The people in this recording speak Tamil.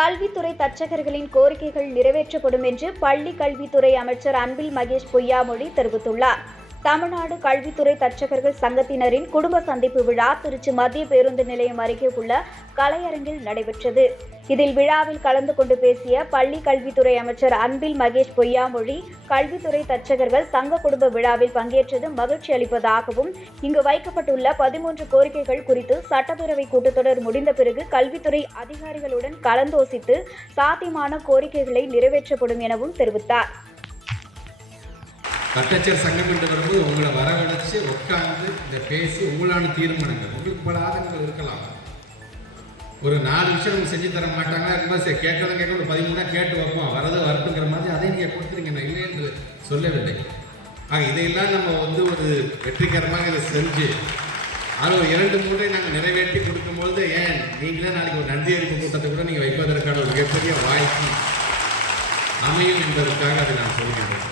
கல்வித்துறை தச்சகர்களின் கோரிக்கைகள் நிறைவேற்றப்படும் என்று பள்ளி கல்வித்துறை அமைச்சர் அன்பில் மகேஷ் பொய்யாமொழி தெரிவித்துள்ளார். தமிழ்நாடு கல்வித்துறை தச்சகர்கள் சங்கத்தினரின் குடும்ப சந்திப்பு விழா திருச்சி மத்திய பேருந்து நிலையம் அருகே உள்ள கலையரங்கில் நடைபெற்றது. இதில் விழாவில் கலந்து கொண்டு பேசிய பள்ளி கல்வித்துறை அமைச்சர் அன்பில் மகேஷ் பொய்யாமொழி கல்வித்துறை தச்சகர்கள் சங்க குடும்ப விழாவில் பங்கேற்றது மகிழ்ச்சி அளிப்பதாகவும் இங்கு வைக்கப்பட்டுள்ள பதிமூன்று கோரிக்கைகள் குறித்து சட்டப்பேரவை கூட்டத்தொடர் முடிந்த பிறகு கல்வித்துறை அதிகாரிகளுடன் கலந்தோசித்து சாத்தியமான கோரிக்கைகளை நிறைவேற்றப்படும் எனவும் தெரிவித்தார். கட்டச்சர் சங்கம் என்று வரும்போது உங்களை வரவழைச்சு உட்காந்து இந்த பேசி உங்களான தீர்மானங்கள் உங்களுக்கு பல ஆதங்கங்கள் இருக்கலாம். ஒரு நாலு விஷயம் நம்ம செஞ்சு தர மாட்டாங்களா இருக்கும்போது சரி கேட்கறதும் கேட்கணும் ஒரு பதிமூணா கேட்டு வைப்போம். வரது வரட்டுங்கிற மாதிரி அதை நீங்கள் கொடுத்துருங்க. நான் இல்லை என்று சொல்லவில்லை. ஆக இதையெல்லாம் நம்ம வந்து ஒரு வெற்றிகரமாக இதை செஞ்சு அது ஒரு இரண்டு மூன்றை நாங்கள் நிறைவேற்றி கொடுக்கும்பொழுது ஏன் நீங்களே நாளைக்கு ஒரு நன்றி அறிவிப்பு கூட்டத்தை கூட நீங்கள் வைப்பதற்கான ஒரு மிகப்பெரிய வாய்ப்பு அமையும் என்பதற்காக அதை நான் சொல்கிறேன்.